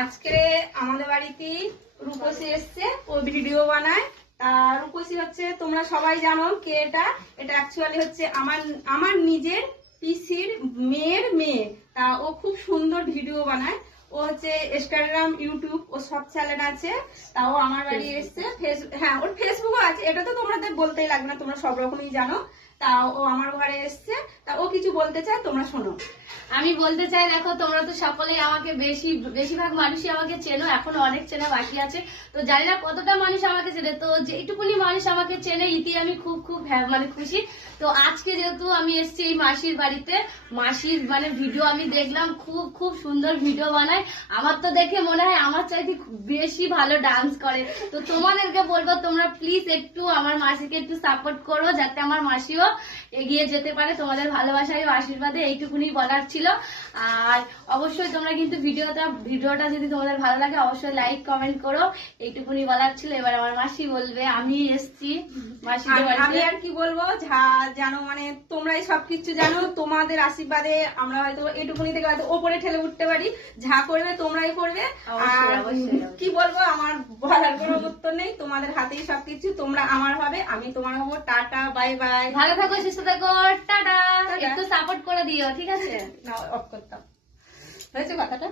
আজকে আমাদের বাড়িতে রূপসী এসছে, ও ভিডিও বানায়। রূপসী হচ্ছে, তোমরা সবাই জানো কে এটা। এটা অ্যাকচুয়ালি হচ্ছে আমার নিজের পিসির মেয়ের মেয়ে। তা ও খুব সুন্দর ভিডিও বানায়। ও হচ্ছে ইনস্টাগ্রাম, ইউটিউব, ও সব চ্যানেল আছে। তাও আমার বাড়ি এসছে। হ্যাঁ, ওর ফেসবুকও আছে। এটা তো তোমাদের বলতেই লাগবে না, তোমরা সব রকমই জানো। তা ও আমার ঘরে এসছে, তা ও কিছু বলতে চায়, তোমরা শোনো। আমি বলতে চাই, দেখো তোমরা তো সকলেই আমাকে বেশিরভাগ মানুষই আমাকে চেনো, এখনো অনেক চেনা বাকি আছে। তো জানি না কতটা মানুষ আমাকে চেনে, তো যেটুকুনি মানুষ আমাকে চেনে ইতি আমি খুব খুব মানে খুশি। তো আজকে যেহেতু আমি এসেছি এই মাসির বাড়িতে, মাসির মানে ভিডিও আমি দেখলাম, খুব খুব সুন্দর ভিডিও বানায়। আমার তো দেখে মনে হয় আমার চাইতে বেশি ভালো ডান্স করে। তো তোমাদেরকে বলবো তোমরা প্লিজ একটু আমার মাসিকে একটু সাপোর্ট করো, যাতে আমার মাসিও এগিয়ে যেতে পারে। তোমাদের ভালোবাসায় ও আশীর্বাদে এইটুকুনি বলার ছিল। আর অবশ্যই তোমরা কিন্তু ভিডিওটা যদি তোমাদের ভালো লাগে অবশ্যই লাইক কমেন্ট করো, এইটুকুনি বলার ছিল। এবার আমার মাসি বলবে। আমি এসছি মাসিদের বাড়িতে। আমি আর কি বলবো, জানো মানে তোমরাই সবকিছু জানো। তোমাদের আশীর্বাদে আমরা হয়তো এইটুকুনি থেকে হয়তো ওপরে ঠেলে উঠতে পারি। যা করবে তোমরাই করবে। আর কি বলবো, আমার বলার কোনো উত্তর নেই। তোমাদের হাতেই সবকিছু। তোমরা আমার হবে, আমি তোমার হবো। Tata, bye bye. ভালো থাকো, সুস্থ থাকো, টাটা। একটু সাপোর্ট করে দিও, ঠিক আছে? না, অফ করতাম। হয়েছে কথাটা।